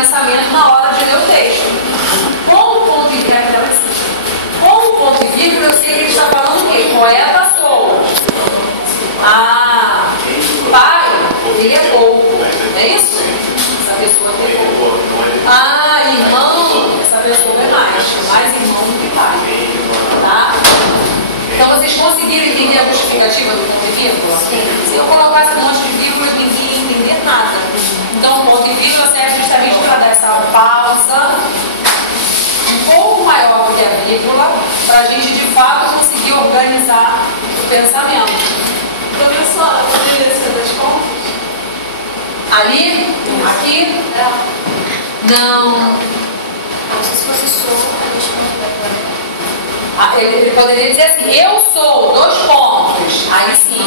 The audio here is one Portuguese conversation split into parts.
pensamento na hora de ler o texto. Com o ponto e vírgula, eu sei que ele está falando o quê? Poeta sou. Ah, pai, ele é pouco. Não é isso? Essa pessoa é pouco. Ah, irmão, essa pessoa é mais irmão do que pai. Tá? Então vocês conseguiram entender a justificativa do ponto e vírgula? Se eu colocasse um monte de vírgula, ninguém ia entender nada. Então o ponto e vírgula serve justamente para dar essa pausa um pouco maior do que a vírgula, para a gente de fato conseguir organizar o pensamento. Professora, poderia ser das contas? Ali? Aqui? Não. Não sei se fosse sou, ele poderia dizer assim, eu sou, 2 pontos. Aí sim,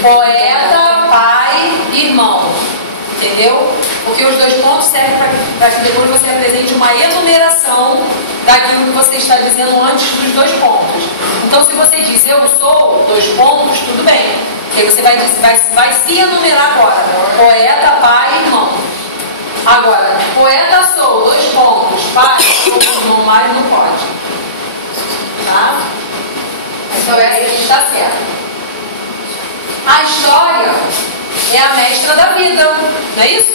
poeta, pai, irmão. Entendeu? Porque os 2 pontos servem para que depois você apresente uma enumeração daquilo que você está dizendo antes dos 2 pontos. Então, se você diz eu sou, 2 pontos, tudo bem. Porque você vai se enumerar agora. Poeta, pai, irmão. Agora, poeta sou, 2 pontos. Pai, sou, irmão, mais não pode. Tá? Então, essa aqui está certa. A história é a mestra da vida, não é isso?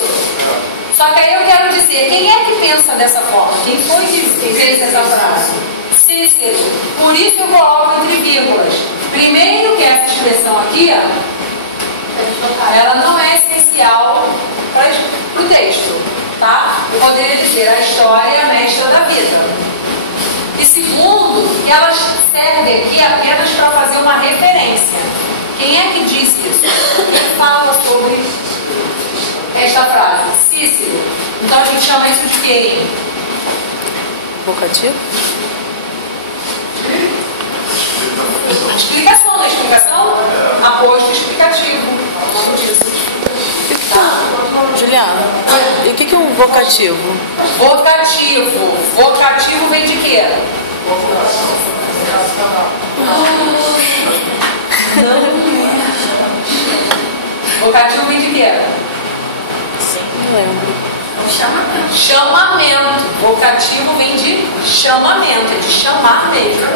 Só que aí eu quero dizer, quem é que pensa dessa forma? Quem foi que fez essa frase? Cícero. Por isso eu coloco entre vírgulas. Primeiro que essa expressão aqui, ó, ela não é essencial para o texto, tá? Eu poderia dizer, a história é a mestra da vida. E segundo, que elas servem aqui apenas para fazer uma referência. Quem é que disse isso? Quem fala sobre esta frase? Cícero. Então a gente chama isso de quê? Vocativo? Explicação, na explicação? Aposto explicativo. O nome disso. Tá? Juliana, e o que é um vocativo? Vocativo. Vocativo vem de quê? Vocativo vem de quê? Não lembro. chamamento. Chamamento. Vocativo vem de chamamento, é de chamar mesmo.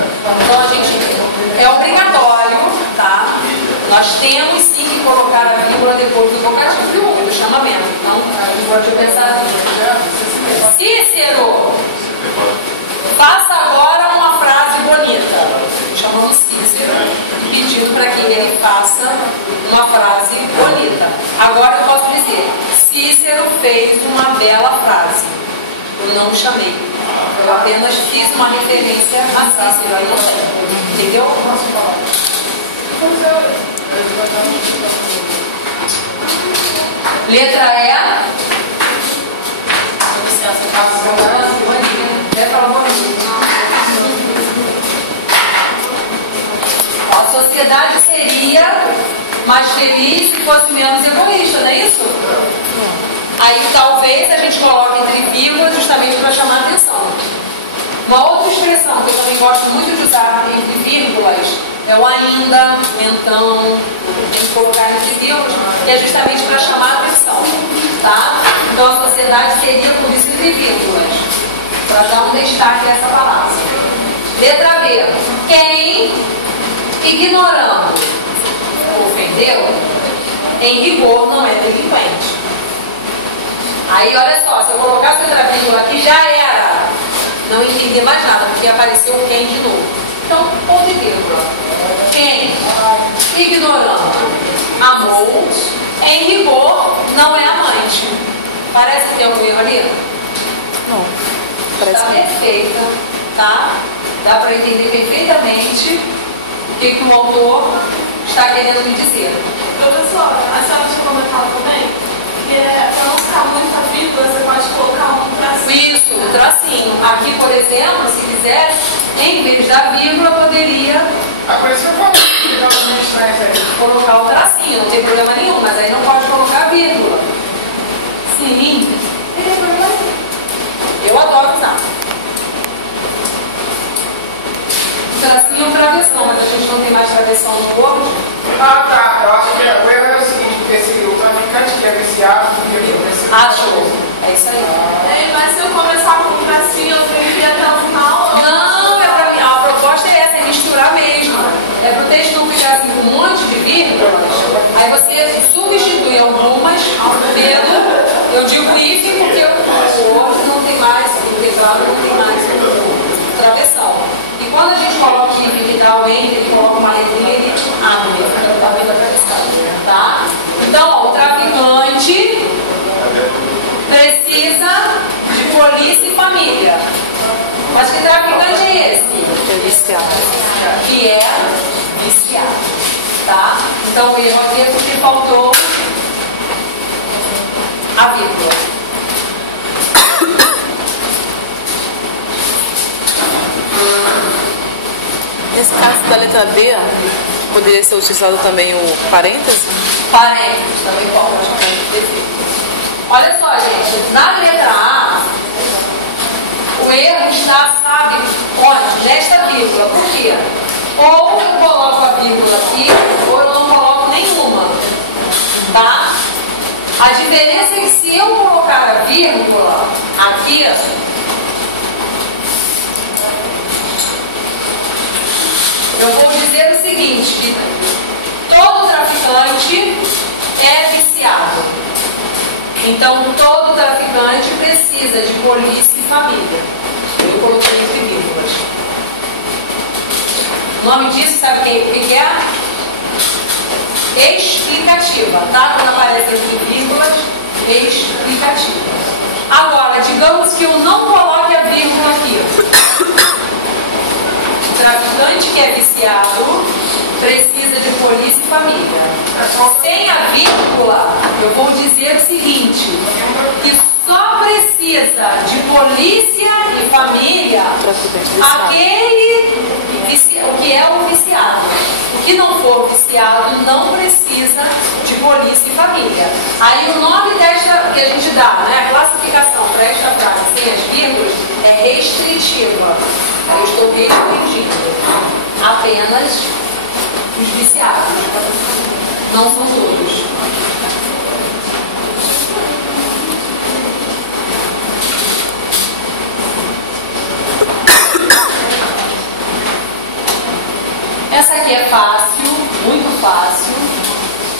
Então a gente é obrigatório, tá? Nós temos sim que colocar a vírgula depois do vocativo, do chamamento. Então, pode pensar assim. Cícero, faça agora uma frase bonita. Chamamos Cícero, pedindo para que ele faça uma frase bonita. Agora eu posso dizer, Cícero fez uma bela frase. Eu não chamei. Eu apenas fiz uma referência a Cícero. Aí eu sei. Entendeu? Letra E. Com licença, eu faço agora a boninha. Letra boninha. A sociedade seria mais feliz se fosse menos egoísta, não é isso? Aí talvez a gente coloque entre vírgulas justamente para chamar a atenção. Uma outra expressão que eu também gosto muito de usar entre vírgulas é o ainda, o então, tem que colocar entre vírgulas, que é justamente para chamar a atenção, tá? Então a sociedade seria por isso entre vírgulas, para dar um destaque a essa palavra. Letra B. Quem, ignorando, ofendeu, em rigor não é delinquente. Aí olha só, se eu colocasse outra vírgula aqui já era. Não entender mais nada, porque apareceu o quem de novo. Então, ponto e vírgula. Quem, ignorando, amou, em rigor, não é amante. Parece que tem algum erro ali? Não. Parece Está perfeita, tá? Dá para entender perfeitamente o que o autor está querendo me dizer. Professora, a senhora tinha comentado também que para não ficar muito a vírgula, você pode colocar um tracinho. Isso, o tracinho. Aqui, por exemplo, se quisesse, em vez da vírgula, poderia colocar o tracinho, não tem problema nenhum, mas aí não pode colocar a vírgula. Sim, não tem problema nenhum. Eu adoro usar. O tracinho é um travessão, mas a gente não tem mais travessão no corpo. Ah, tá. Eu acho que o erro é o seguinte, porque se o traficante que é viciado, porque Achou. É isso aí. Eu digo if porque o outro não tem mais, o teclado não tem mais o travessão. E quando a gente coloca o if que dá o enter, ele coloca uma letrinha e ele abre, tá vendo a travessão, tá? Então, ó, o traficante precisa de polícia e família. Mas que traficante é esse? Que é viciado. Que é viciado, tá? Então o erro aqui é porque faltou a vírgula. Nesse caso da letra D, poderia ser utilizado também o parêntese? Parênteses também pode. Olha só, gente, na letra A, o erro está, sabe, onde? Nesta vírgula. Por quê? Ou eu coloco a vírgula aqui, ou eu não coloco nenhuma. Tá? A diferença é que se eu colocar a vírgula aqui, eu vou dizer o seguinte, que todo traficante é viciado. Então, todo traficante precisa de polícia e família. Eu coloquei entre vírgulas. O nome disso, sabe o que é? Explicativa, tá? Quando aparece entre vírgulas, explicativa. Agora, digamos que eu não coloque a vírgula aqui. O traficante que é viciado precisa de polícia e família. Sem a vírgula, eu vou dizer o seguinte, que só precisa de polícia e família aquele o que é o viciado. O que não for viciado não precisa de polícia e família. Aí o nome desta que a gente dá, né, a classificação para esta frase sem as vírgulas é restritiva. Eu estou restringindo apenas os viciados. Não são todos. Essa aqui é fácil, muito fácil,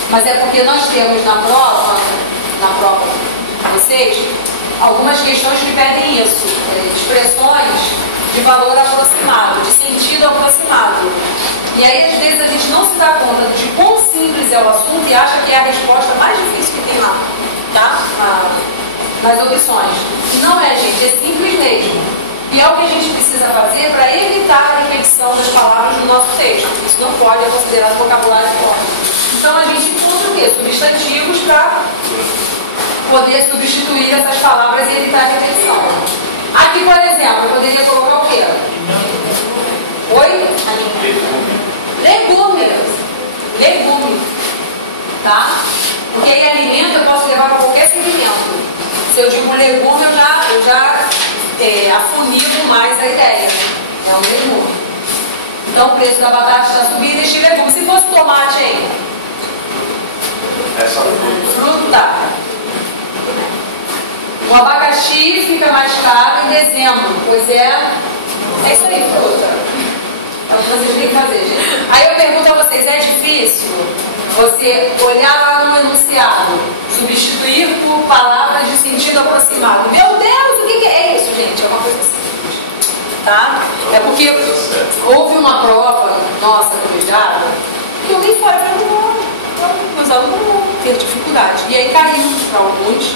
mas é porque nós temos na prova de vocês, algumas questões que pedem isso, expressões de valor aproximado, de sentido aproximado. E aí, às vezes, a gente não se dá conta de quão simples é o assunto e acha que é a resposta mais difícil que tem lá, tá? Nas opções. E não é, gente, é simples mesmo. E é o que a gente precisa fazer para evitar a repetição das palavras do nosso texto. Isso não pode, é considerado vocabulário forte. Então, a gente encontra o quê? Substantivos para poder substituir essas palavras e evitar a repetição. Aqui, por exemplo, eu poderia colocar o quê? Oi? Legume. Legume. Tá? Porque aí alimento eu posso levar para qualquer segmento. Se eu digo legume, eu já afunilo mais a ideia. É um legume. Então o preço da batata está subindo e este legume. Se fosse tomate aí? É só Fruta. O abacaxi fica mais caro em dezembro, pois é isso aí, fruta. É o que vocês têm que fazer, gente. Aí eu pergunto a vocês, é difícil você olhar lá no enunciado, substituir por palavras de sentido aproximado? Meu Deus, o que é isso, gente? É uma coisa simples, tá? É porque houve uma prova nossa colegiada que eu nem fora e falei, não, meus alunos vão ter dificuldade. E aí caiu para alguns.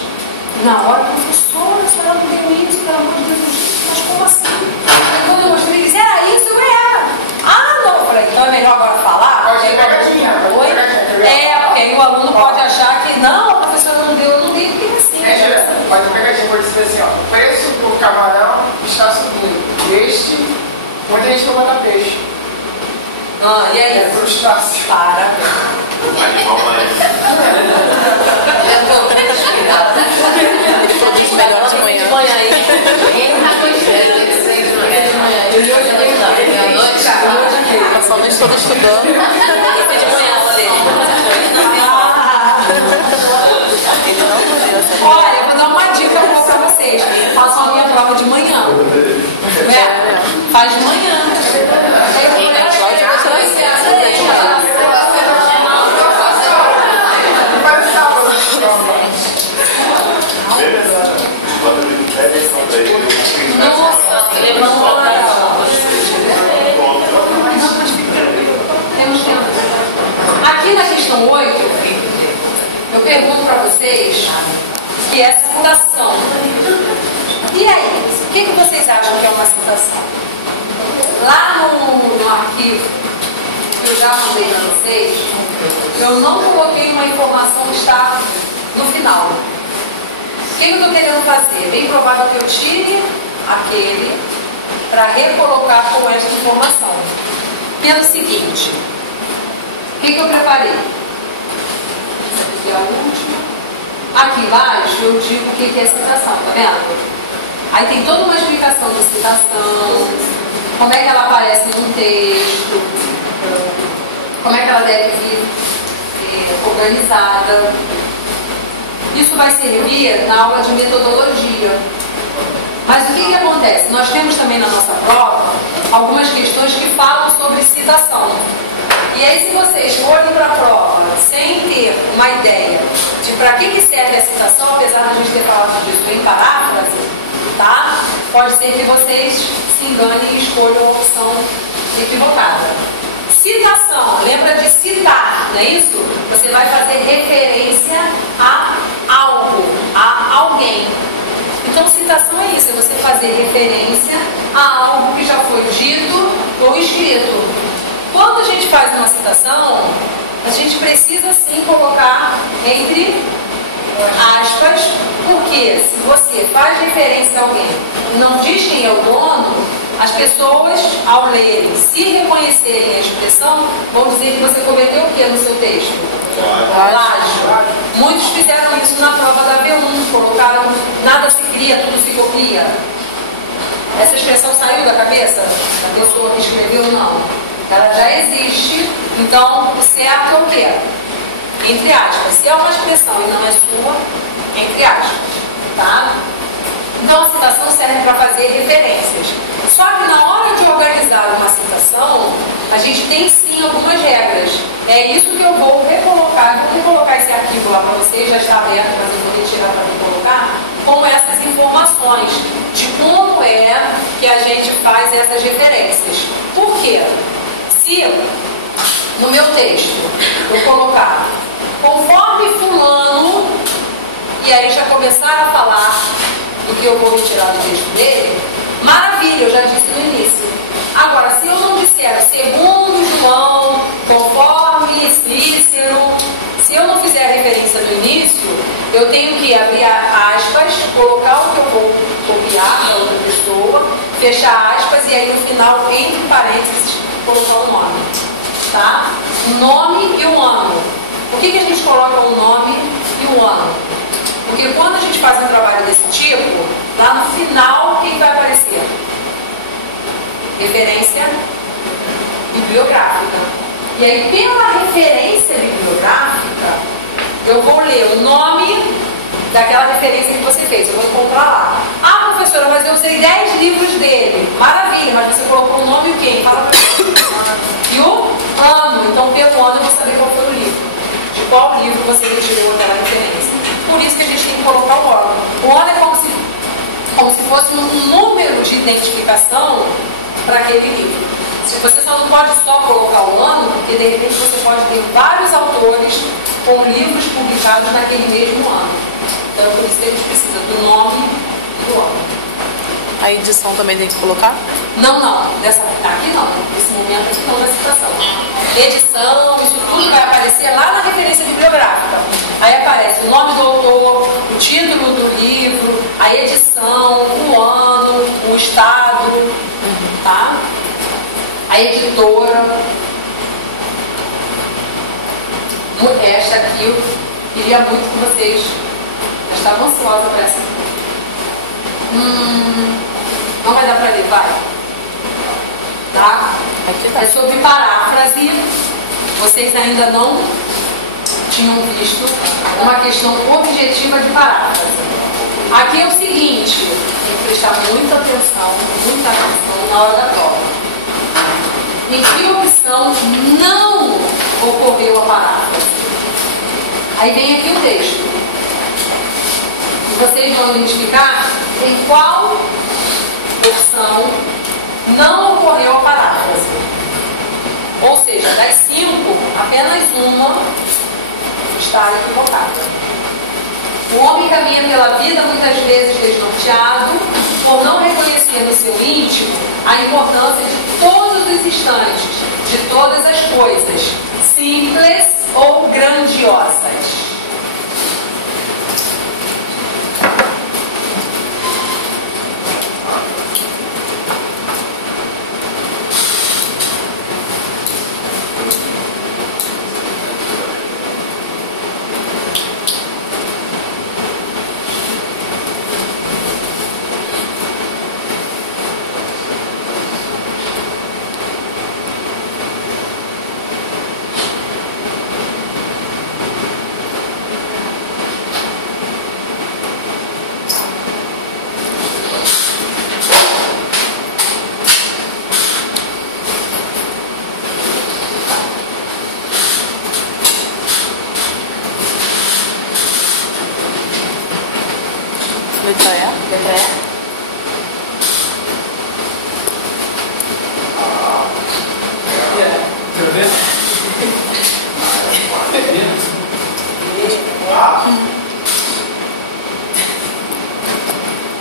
Na hora, professora, a senhora não deu isso, pelo amor de Deus, mas como assim? Aí quando eu mostrei, eles, era isso, eu era. Ah, não, eu falei, então é melhor agora falar? Pode ter pegadinha. Oi? Porque aí o aluno pode achar que, não, a professora não deu, eu não dei, porque assim. Pode ter pegadinha, pode dizer assim, ó, o preço do camarão está subindo. Este, muita gente não manda peixe. Ah, e aí? É frustração. Para. Ele produz melhor de manhã. Passar a noite toda estudando. Olha, eu vou dar uma dica para vocês. Façam a minha prova de manhã. Faz de manhã. para vocês que é citação. E aí, o que vocês acham que é uma citação? Lá no arquivo que eu já mandei para vocês, eu não coloquei uma informação que está no final. O que eu estou querendo fazer? Bem provável que eu tire aquele para recolocar com esta informação. Pelo seguinte, o que eu preparei? Essa aqui é a última. Aqui embaixo eu digo o que é citação, tá vendo? Aí tem toda uma explicação de citação, como é que ela aparece num texto, como é que ela deve vir organizada. Isso vai servir na aula de metodologia. Mas o que acontece? Nós temos também na nossa prova algumas questões que falam sobre citação. E aí, se vocês forem para a prova sem ter uma ideia de para que serve a citação, apesar de a gente ter falado disso em paráfrase, tá? Pode ser que vocês se enganem e escolham a opção equivocada. Citação, lembra de citar, não é isso? Você vai fazer referência a algo, a alguém. Então, citação é isso, é você fazer referência a algo que já foi dito ou escrito. Quando a gente faz uma citação, a gente precisa sim colocar entre aspas, porque se você faz referência a alguém e não diz quem é o dono, as pessoas, ao lerem, se reconhecerem a expressão, vão dizer que você cometeu o que no seu texto? Plágio. Muitos fizeram isso na prova da B1, colocaram nada se cria, tudo se copia. Essa expressão saiu da cabeça da pessoa que escreveu? Não. Ela já existe, então o certo é o quê? Entre aspas. Se é uma expressão e não é sua, entre aspas, tá? Então a citação serve para fazer referências. Só que na hora de organizar uma citação, a gente tem sim algumas regras. É isso que eu vou recolocar. Vou recolocar esse arquivo lá para vocês, já está aberto, mas eu vou retirar para recolocar, com essas informações de como é que a gente faz essas referências. Por quê? Se no meu texto eu colocar conforme fulano, e aí já começar a falar do que eu vou retirar do texto dele, maravilha, eu já disse no início. Agora, se eu não disser segundo João, conforme Cícero, se eu não fizer a referência no início, eu tenho que abrir aspas, colocar o que eu vou copiar para outra pessoa, fechar aspas e aí no final, entre parênteses, colocar o nome. Tá? O nome e o ano. Por que a gente coloca o nome e o ano? Porque quando a gente faz um trabalho desse tipo, lá no final, o que vai aparecer? Referência bibliográfica. E aí, pela referência bibliográfica, eu vou ler o nome daquela referência que você fez. Eu vou encontrar lá. Ah, professora, mas eu usei 10 livros dele. Maravilha, mas você colocou o nome e o quê? Fala pra mim. E o ano. Então, pelo ano, eu vou saber qual foi o livro. De qual livro você retirou aquela referência. Por isso que a gente tem que colocar o ano. O ano é como se fosse um número de identificação para aquele livro. Você só não pode só colocar o ano, porque de repente você pode ter vários autores com livros publicados naquele mesmo ano. Então, por isso que a gente precisa do nome e do ano. A edição também tem que colocar? Não. Aqui não. Nesse momento aqui não, da citação. Edição, isso tudo vai aparecer lá na referência bibliográfica. Aí aparece o nome do autor, o título do livro, a edição, o ano, o estado, tá? A editora. Esta aqui eu queria muito que vocês... Eu estava ansiosa para essa. Não vai dar para ler, vai. Tá? Aqui tá. É sobre paráfrase. Vocês ainda não tinham visto uma questão objetiva de paráfrase. Aqui é o seguinte, tem que prestar muita atenção na hora da prova. Em que opção não ocorreu a paráfrase? Aí vem aqui o texto. E vocês vão identificar em qual opção não ocorreu a paráfrase. Ou seja, das 5, apenas uma está equivocada. O homem caminha pela vida muitas vezes desnorteado, por não reconhecer no seu íntimo a importância de todos os instantes, de todas as coisas, simples ou grandiosas. Letra E? Letra E.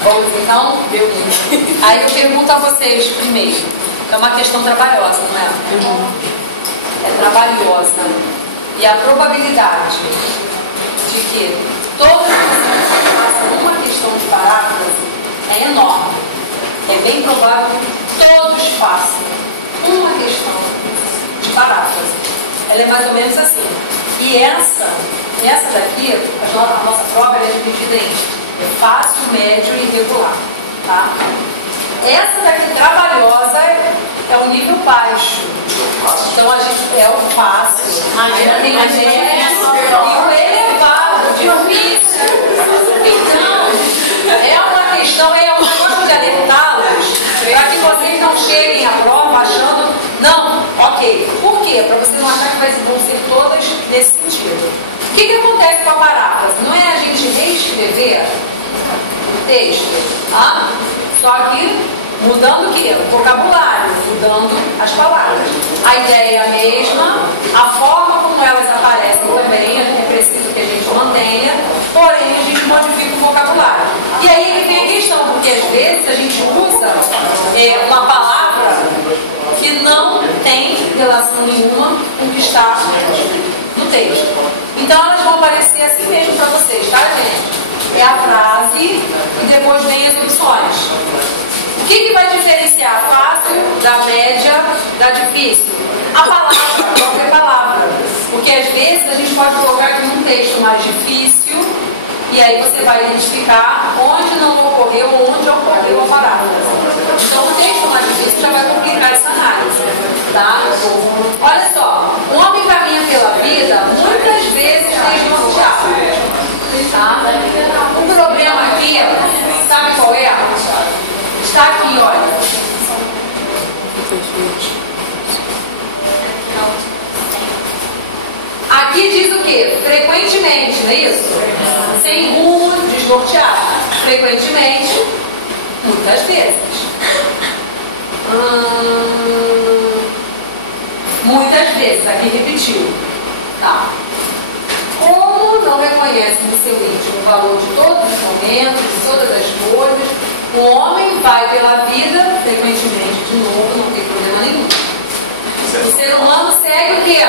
Vamos então? Aí eu pergunto a vocês primeiro. É uma questão trabalhosa, não é? É trabalhosa. E a probabilidade de que todas as pessoas façam uma questão de paráfrase é enorme. É bem provável que todos façam uma questão de paráfrase. Ela é mais ou menos assim. E essa daqui, a nossa prova ela é dividida em fácil, médio e irregular. Tá? Essa daqui trabalhosa é o nível baixo. Então a gente é o fácil. Ainda tem o médio e o elevado, difícil. Então, é uma questão, é um negócio de alertá-los para que vocês não cheguem à prova achando, não, ok. Por quê? Para vocês não acharem que vão ser todas nesse sentido. O que acontece com a paráfrase? Não é a gente reescrever o texto, tá? Só que mudando o quê? O vocabulário, mudando as palavras. A ideia é a mesma, a forma como elas aparecem também, é preciso que a gente mantenha, porém a gente modifica o vocabulário. E aí vem a questão, porque às vezes a gente usa uma palavra que não tem relação nenhuma com o que está no texto. Então elas vão aparecer assim mesmo para vocês, tá, gente? É a frase e depois vem as opções. O que vai diferenciar a fácil da média da difícil? A palavra, a própria palavra. Porque às vezes a gente pode colocar aqui um texto mais difícil e aí você vai identificar onde não ocorreu ou onde ocorreu a paráfrase. Então o texto mais difícil já vai complicar essa análise. Tá? Olha só, o homem caminha pela vida muitas vezes desnorteado. Tá? O problema aqui, sabe qual é? Está aqui, olha. Aqui diz o quê? Frequentemente, não é isso? Sem rumo, desnorteado. Frequentemente, muitas vezes. Muitas vezes, aqui repetiu. Tá. Como não reconhece no seu íntimo o valor de todos os momentos, de todas as coisas, o homem vai pela vida, frequentemente, de novo, não tem problema nenhum. O ser humano segue o quê?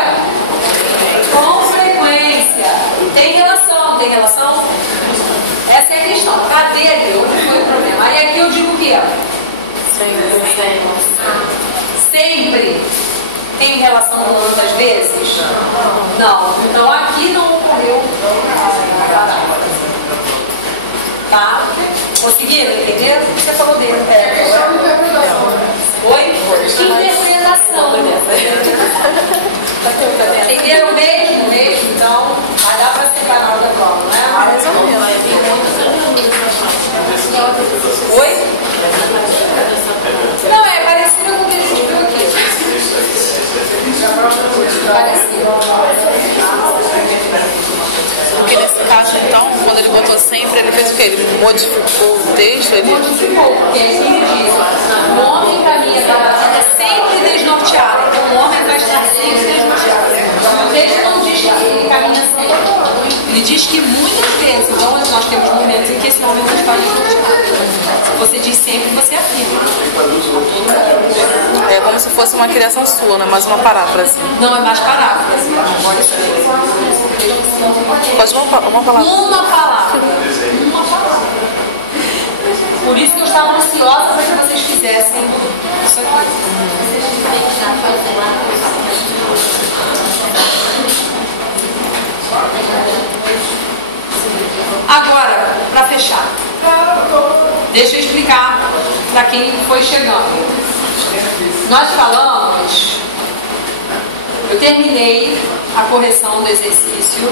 Com frequência. Tem relação, tem relação? Essa é a questão. Cadê? Onde foi o problema? Aí aqui eu digo o quê? Sempre. Tem relação com outras vezes? Não. Então aqui não ocorreu. Tá? Conseguiram entender? O que você falou dele? Oi? Interpretação. Entenderam mesmo? Então, vai dar para separar na hora da prova, não é? Mais ou menos. Oi? Não, é parecido com o que a gente viu aqui. Porque nesse caso, então, quando ele botou sempre, ele fez o quê? Ele modificou o texto? Ele modificou, porque aqui ele diz: o homem caminha pela vida sempre desnorteado. Então o homem vai estar sempre desnorteado. O texto não diz que ele caminha sempre. Ele diz que muitas vezes, então nós temos momentos em que esse momento a gente pode Se você diz sempre, você afirma. É como se fosse uma criação sua, não é mais uma paráfrase. Não é mais paráfrase. Agora isso Pode uma palavra. Uma palavra. Uma palavra. Por isso que eu estava ansiosa para que vocês fizessem isso aqui. Agora, para fechar, deixa eu explicar para quem foi chegando. Nós falamos, eu terminei a correção do exercício,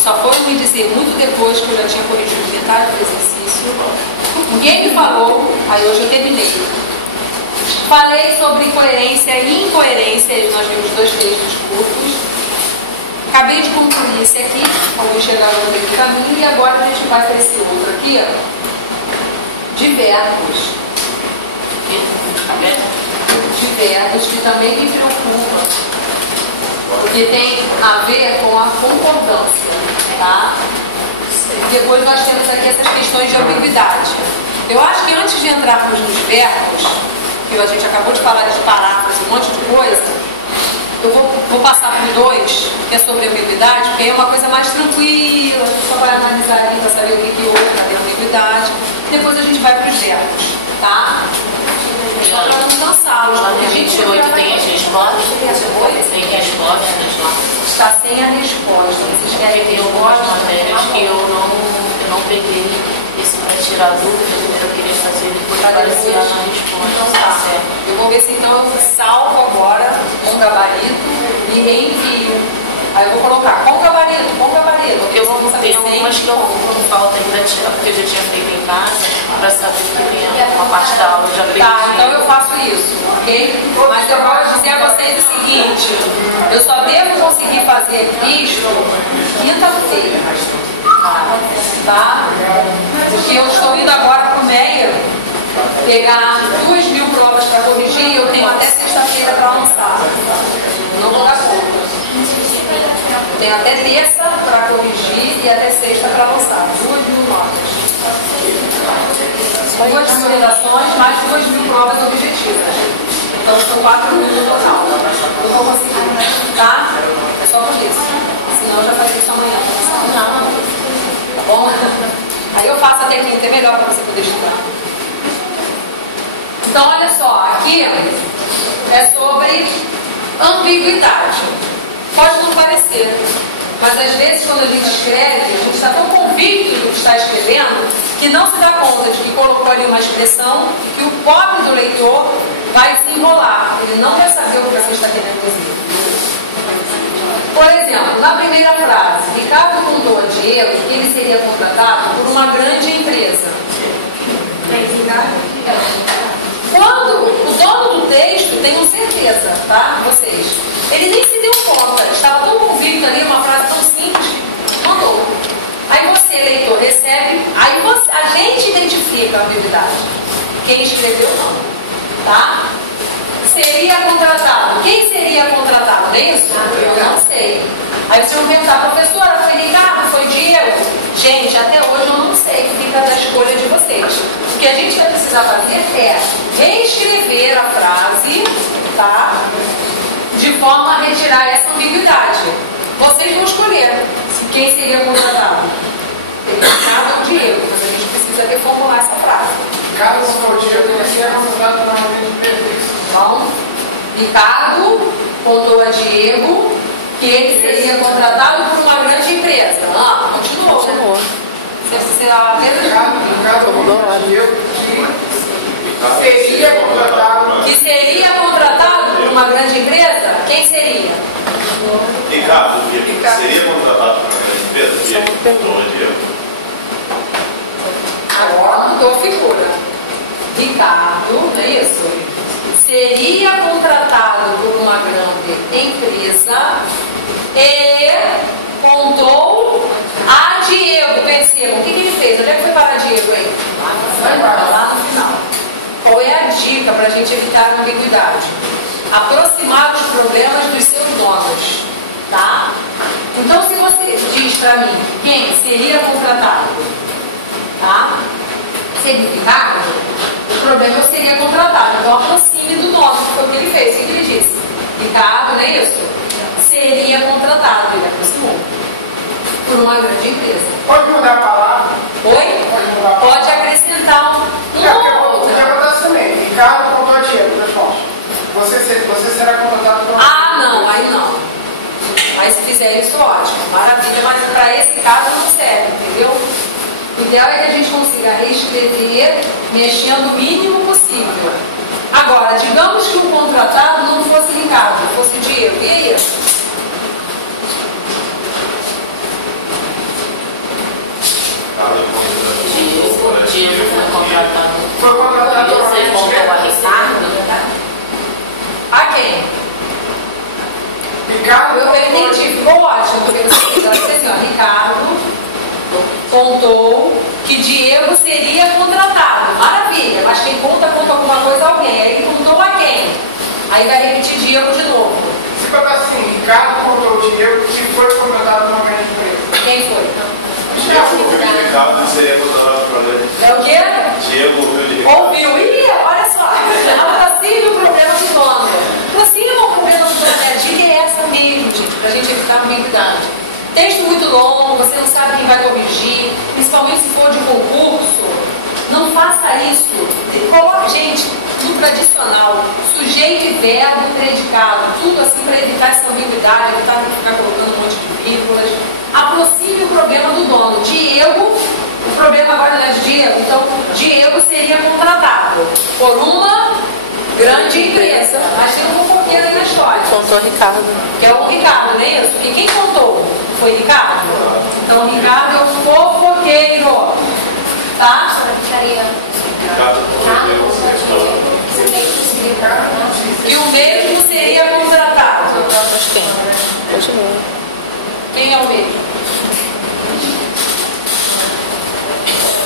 só foi me dizer muito depois que eu já tinha corrigido metade do exercício. Ninguém me falou, aí hoje eu terminei. Falei sobre coerência e incoerência, nós vimos 2 textos curtos. Acabei de concluir esse aqui, vamos chegar no meio do caminho, e agora a gente vai para esse outro aqui, ó, de verbos. De verbos que também me preocupam, porque tem a ver com a concordância, tá? Depois nós temos aqui essas questões de ambiguidade. Eu acho que antes de entrarmos nos verbos, que a gente acabou de falar de paráfrase, um monte de coisa, eu vou passar por 2, que é sobre ambiguidade, porque aí é uma coisa mais tranquila, só vai analisar ali para saber o que houve, cadê a ambiguidade. Depois a gente vai para os verbos, tá? Só para não cansá-los. Lá no 28 tem as respostas? Tem respostas lá. Está sem a resposta. Vocês querem Tem algumas matérias que eu não peguei isso para tirar dúvida, eu queria fazer depois aparecer na resposta. Então tá. Eu vou ver se então eu salvo agora com gabarito e reenvio. Aí eu vou colocar com gabarito. Porque eu vou ter algumas que eu vou falta ainda tirar, porque eu já tinha feito em casa, para saber que tem uma parte da aula, eu já aprendi. Tá, então eu faço isso, ok? Mas eu vou dizer a vocês o seguinte, eu só devo conseguir fazer isto quinta-feira, tá? Porque eu estou indo agora para o Meia pegar 2.000 provas para corrigir e eu tenho até sexta-feira para lançar. Não vou dar conta. Tenho até terça para corrigir e até sexta para lançar. 2.000 notas. 2 redações, mais 2.000 provas objetivas. Então são 4.000 no total. Eu vou conseguir, tá? É só por isso. Senão eu já fazia isso amanhã. Não. Tá bom? Aí eu faço até quinta, é melhor para você poder estudar. Então olha só, aqui é sobre ambiguidade. Pode não parecer, mas às vezes quando a gente escreve, a gente está tão convicto do que está escrevendo que não se dá conta de que colocou ali uma expressão que o pobre do leitor vai se enrolar. Ele não vai saber o que você está querendo dizer. Por exemplo, na primeira frase, Ricardo contou a Diego que ele seria contratado por uma grande empresa. Quando o dono do texto, tenho certeza, tá? Vocês, ele nem se deu conta, estava tão convicto ali, uma frase tão simples, mandou. Aí você, leitor, recebe, aí a gente identifica a ambiguidade. Quem escreveu não, tá? Seria contratado. Quem seria contratado? Não é isso? Eu não sei. Aí vocês vão perguntar, professora, foi Ricardo, foi Diego? Gente, até hoje eu não sei, fica da escolha de vocês. O que a gente vai precisar fazer é reescrever a frase, tá? De forma a retirar essa ambiguidade. Vocês vão escolher quem seria contratado. Ricardo ou Diego, mas a gente precisa reformular essa frase. Ricardo ou Diego, você é contratado normalmente perfeito. Então, Ricardo contou a Diego que ele seria contratado por uma grande empresa. Continuou. Você Ricardo mudou a Diego que seria contratado por uma grande empresa? Quem seria? Ricardo, seria contratado por uma grande empresa? Diego. Agora mudou figura. Ricardo, não é isso? Seria contratado por uma grande empresa e contou a Diego. Percebam, o que ele fez? Onde é que foi parar Diego aí? Lá no final. Qual é a dica para a gente evitar a ambiguidade? Aproximar os problemas dos seus donos, tá? Então, se você diz para mim quem seria contratado, tá? Seria o Ricardo, o problema eu seria contratado. Então, aproxime do nome, que foi o que ele fez. O que ele disse? Ricardo, não é isso? Seria contratado, ele aproximou. Por uma grande empresa. Pode mudar a palavra? Oi? Pode acrescentar uma ou O que outra. acontece também? Ricardo contou a dinheiro das fontes. Você será contratado por Ah, não, aí não. Aí se fizer isso, ótimo, maravilha, mas para esse caso não serve, entendeu? O ideal é que a gente consiga reescrever mexendo o mínimo possível. Agora, digamos que o contratado não fosse Ricardo, fosse Diego, e aí? Diego foi contratado. Foi contratado por Você contou a Ricardo? A quem? Ricardo. Eu entendi, ficou ótimo, porque você fez assim, ó, Ricardo contou que Diego seria contratado. Maravilha, mas quem conta alguma coisa alguém. Aí ele contou a quem? Aí vai repetir Diego de novo. Se botar assim, Ricardo contou o Diego que foi contratado por uma grande empresa. Quem foi? Diego ouviu de Ricardo e seria contratado para ele. É o quê? Diego ouviu de Ricardo. Ouviu. Ih, olha só. Aproxime o problema do dono. Aproxime o problema do dono. A dica é essa mesmo, gente, pra gente evitar ambiguidade. Texto muito longo, você não sabe quem vai corrigir, principalmente se for de concurso. Não faça isso. Coloque, gente, no tradicional, sujeito e verbo e predicado, tudo assim para evitar essa ambiguidade, evitar de ficar colocando um monte de vírgulas. Aproxime o problema do dono. Diego, o problema agora não é de Diego, então Diego seria contratado por uma grande empresa. Mas tem um fofoqueiro aí na história. Contou Ricardo. Que é o Ricardo, não é isso? Porque quem contou foi Ricardo. Então o Ricardo é o fofoqueiro. Tá? Ricardo contou E o mesmo seria contratado. Mas quem? Continua. Quem é o mesmo?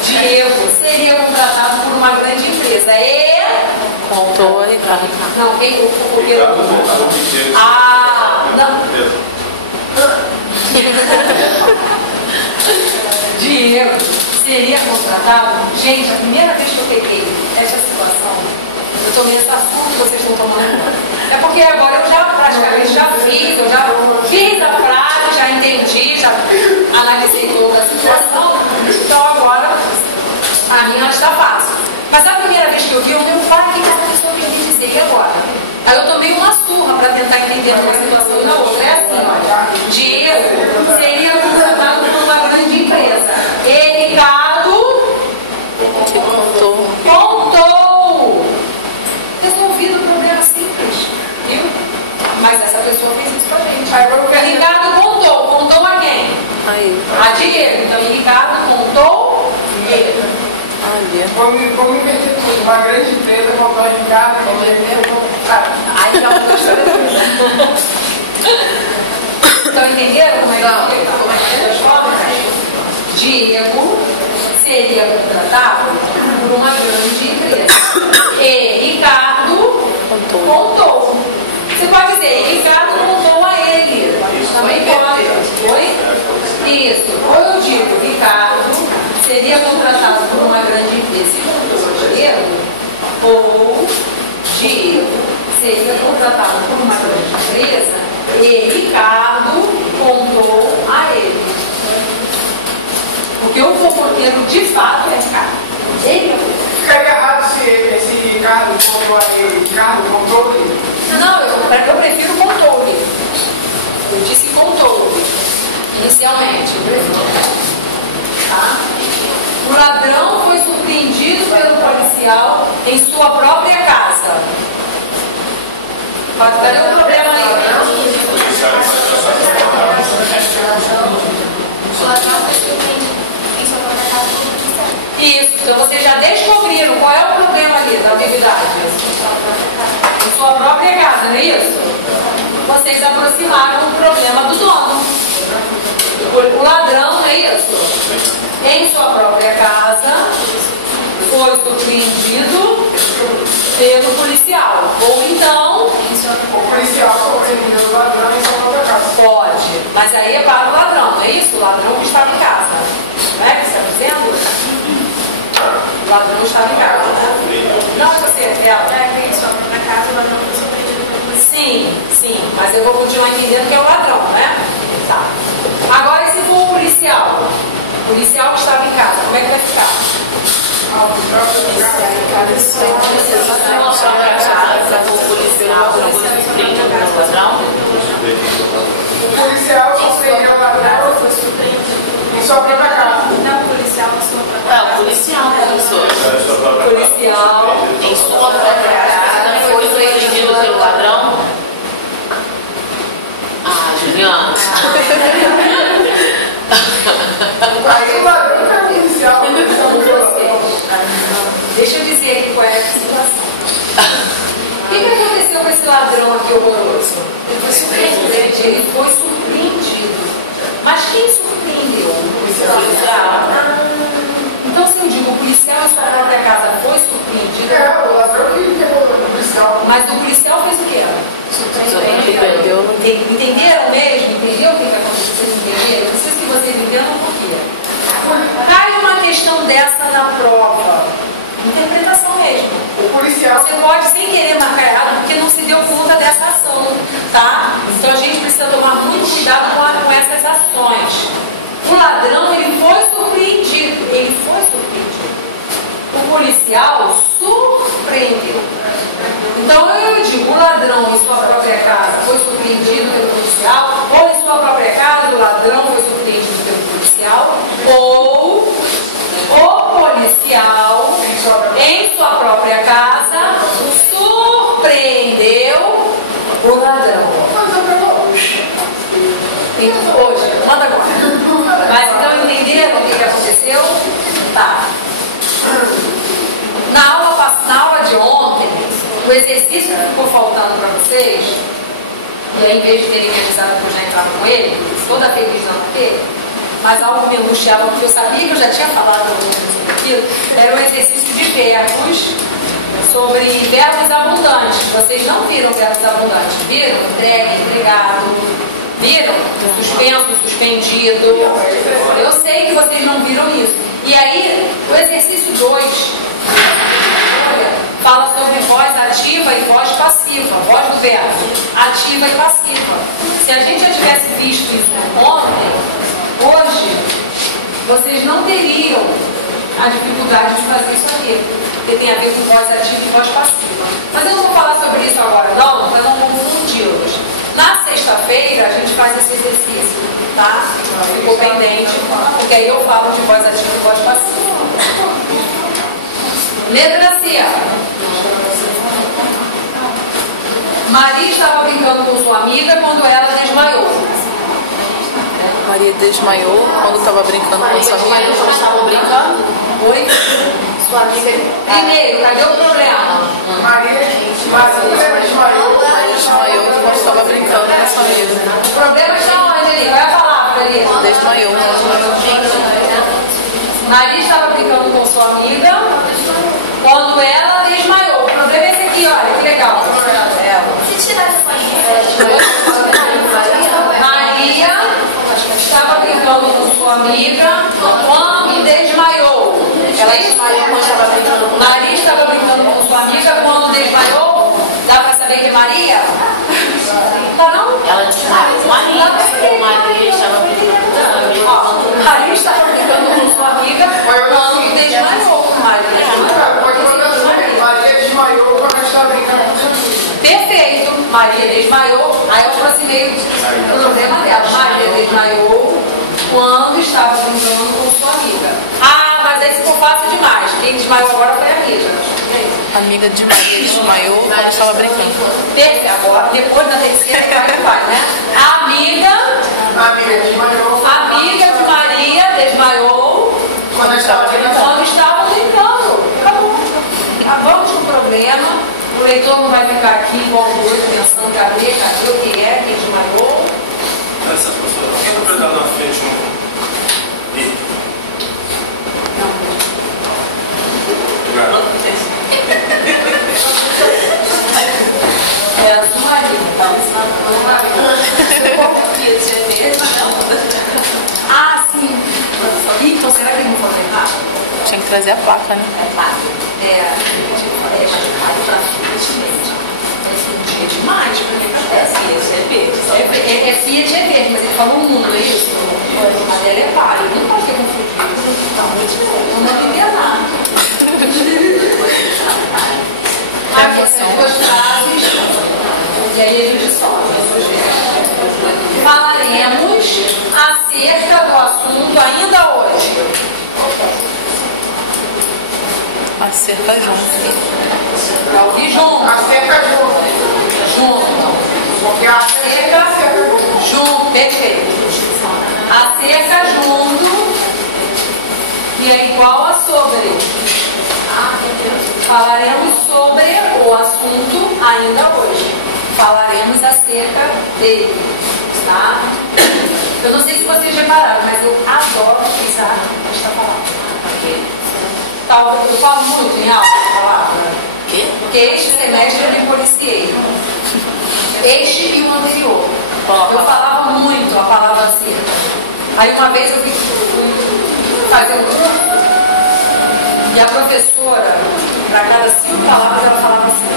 Diego seria contratado por uma grande empresa. Contou a Ricardo. Não, quem o fofoqueiro? Ricardo contou que Diego. Ah, não. Diego seria contratado. Gente, a primeira vez que eu peguei essa situação, eu tomei essa surra que vocês estão tomando. É porque agora eu já praticamente já fiz a frase, já entendi, já analisei toda a situação. Então agora a minha está fácil. Mas a primeira vez que eu vi, o meu pai, o que essa pessoa quer me dizer? E agora? Aí eu tomei uma surra para tentar entender uma situação e na outra. É assim, olha. Diego seria contratado por uma grande empresa. E Ricardo Que contou. contou. Resolvido o problema simples. Viu? Mas essa pessoa fez isso pra gente. Aí, Ricardo contou a quem? Aí. A Diego. Então, Ricardo contou ele. Ali. Vamos inverter tudo. Uma grande empresa contou a Ricardo e Diego foi contratado. Aí já uma história toda. Então, entenderam como é que as formas? Diego seria contratado por uma grande empresa. E Ricardo contou. Você pode dizer, Ricardo contou a ele. Também pode. Oi? Isso. Ou eu digo, Ricardo seria contratado por uma grande empresa e contou a Diego. Ou Diego seria contratado por uma grande empresa e Ricardo contou a ele. Porque o fofoqueiro de fato é Ricardo. Ele é o fofoqueiro. Ficaria errado se Ricardo contou a ele. Ricardo contou ele. Não, eu prefiro contou-lhe. Eu disse contou-lhe. Inicialmente, eu prefiro. Tá? O ladrão foi surpreendido pelo policial em sua própria casa. Cadê o problema aí? Isso, então vocês já descobriram qual é o problema ali da atividade. Em sua própria casa, não é isso? Vocês aproximaram do problema do dono. O ladrão, não é isso? Em sua própria casa, foi surpreendido pelo policial. Ou então, O policial surpreendeu o ladrão em sua própria casa. pode, mas Mas aí é para o ladrão, não é isso? O ladrão que estava em casa. Não é que você está dizendo? O ladrão estava em casa. Não, você é ela. É, que isso, na casa, o ladrão foi surpreendido pela polícia. Sim, mas eu vou continuar entendendo que é o ladrão, né? Tá. Agora, e se for o policial? O policial que estava em casa, como é que vai ficar? O policial surpreendeu o ladrão Foi surpreendido. em sua própria casa. Não, o policial na sua própria o policial, professor. Policial. Em sua própria casa foi surpreendido pelo ladrão. Juliana. Aí o ladrão é o policial. Deixa eu dizer aqui qual é a situação. O que aconteceu com esse ladrão aqui horroroso? Ele foi surpreendido. Ele foi surpreendido. Mas quem surpreendeu? O policial. Então, se eu digo o policial em sua própria casa foi surpreendido. É, o ladrão que pegou o policial. Mas o policial fez o quê? Surpreendeu. Entenderam mesmo? Entendeu o que aconteceu? Vocês entenderam? Eu preciso que vocês entendam por quê. Cai uma questão dessa na prova. Interpretação mesmo. O policial. Você pode sem querer marcar errado porque não se deu conta dessa ação, tá? Então a gente precisa tomar muito cuidado com essas ações. O ladrão, ele foi surpreendido. Ele foi surpreendido. O policial surpreendeu. Então eu digo, o ladrão em sua própria casa foi surpreendido pelo policial, ou em sua própria casa o ladrão foi surpreendido pelo policial, ou o policial em sua própria casa surpreendeu o ladrão. Hoje, manda agora. Mas então entenderam o que aconteceu? Tá. Na aula de ontem, o exercício que ficou faltando para vocês, e aí, em vez de terem me avisado que eu já entrava com ele, toda feliz não porque, mas algo me angustiava, porque eu sabia que eu já tinha falado sobre aquilo, era um exercício de verbos, sobre verbos abundantes. Vocês não viram verbos abundantes, viram? Entregue, entregado, viram? Suspenso, suspendido. Eu sei que vocês não viram isso. E aí, o exercício 2 fala sobre voz ativa e voz passiva, voz do verbo, ativa e passiva. Se a gente já tivesse visto isso ontem, hoje, vocês não teriam a dificuldade de fazer isso aqui, porque tem a ver com voz ativa e voz passiva. Mas eu não vou falar sobre isso agora, não, para não confundi-los. Na sexta-feira, a gente faz esse exercício, tá? Ficou pendente, porque aí eu falo de voz ativa e voz passiva. Letra C. Maria estava brincando com sua amiga quando ela desmaiou. Maria desmaiou quando estava brincando com sua amiga. Quando estavam brincando? Oi? Sua amiga. Primeiro, cadê o problema? Maria desmaiou. Maria desmaiou quando estava brincando com sua amiga. O problema está onde ali? Vai a palavra ali. Desmaiou. Maria estava brincando com sua amiga quando ela desmaiou. O problema é esse aqui, olha, que legal. Se tirar essa banheira, Maria estava brincando com sua amiga quando desmaiou. Ela desmaiou quando estava brincando com Maria estava brincando com sua amiga quando desmaiou. Dá pra saber que é Maria? Tá não? Ela desmaiou. Maria estava brincando com sua amiga. Ó, Maria estava brincando com sua amiga quando desmaiou. Maria desmaiou quando ela estava brincando com sua amiga. Perfeito. Maria desmaiou. Aí eu aproximei o problema dela. Maria desmaiou quando estava brincando com sua amiga. Ah, mas aí ficou fácil demais. Quem desmaiou agora foi a amiga. A amiga de Maria desmaiou quando estava brincando. Perfeito. Agora, depois da terceira, vai, né? A amiga desmaiou. A amiga de Maria desmaiou Quando estava brincando. quando estava brincando. Acabou. Acabamos com o problema. O leitor não vai ficar aqui igual o doido pensando cadê o que é, quem desmaiou. Essa professora, alguém está apresentado na frente um. Não. Obrigado. É a sua Maria, tá? A sua Maria. falando errado? Tinha que trazer a placa, né? É demais pra mim. É Fiat é verde, mas ele falou um mundo, é isso? A dela é palha, eu não pode ter confundido. Eu não me nada. Aqui essas duas frases, e aí ele dissolve. Falaremos acerca do assunto ainda hoje. Acerca junto. Pra ouvir junto. Acerca junto. Junto. Porque Acerca junto. Perfeito. Acerca junto e é igual a sobre. Falaremos sobre o assunto ainda hoje. Falaremos acerca dele. Tá? Eu não sei se vocês repararam, mas eu adoro usar esta palavra. Eu falo muito em alta essa palavra. Porque este semestre eu me policiei. Este e o anterior. Eu falava muito a palavra acerca. Aí uma vez eu fui fazer um curso e a professora, para cada 5 palavras, ela falava assim: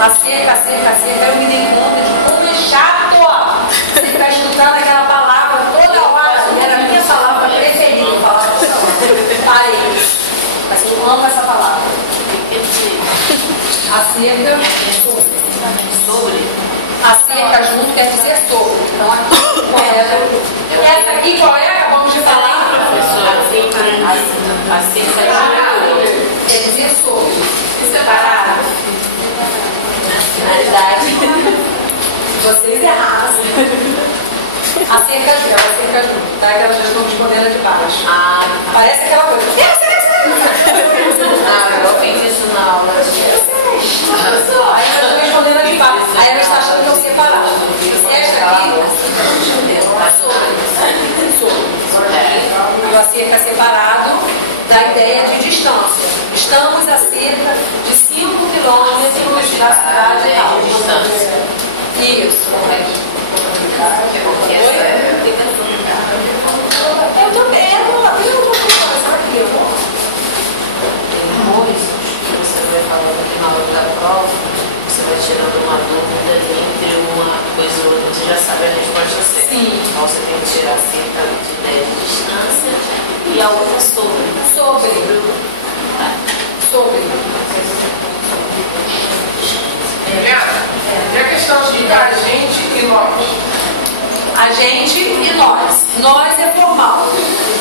acerca, acerca, acerca. Aí eu me dei conta de como é chato você ficar estudando aquela palavra toda hora. Era a minha palavra preferida. Eu falava assim: parei. Mas eu amo essa palavra. Acerca, sobre. Acerca junto quer dizer sobre. Então aqui correto. Essa aqui qual é? Acabamos de falar. Acerca junto quer dizer sobre. Separado. Finalidade. Vocês erraram. Acerca junto. Tá? Que elas já estão respondendo de baixo. Parece aquela coisa. Eu fiz isso na aula. Aí eu estou respondendo de baixo. Aí ela está achando que eu separado. Esta aqui, o acerca separado da ideia de distância. Estamos a cerca de 5 quilômetros da cidade tal. Isso. Eu também. Você vai falando que na hora da prova, você vai tirando uma dúvida entre uma coisa e outra, você já sabe a resposta certa. Sim. Então você tem que tirar cerca de ideia de distância e a outra sobre. E a questão de a gente e nós? A gente e nós. Nós é formal.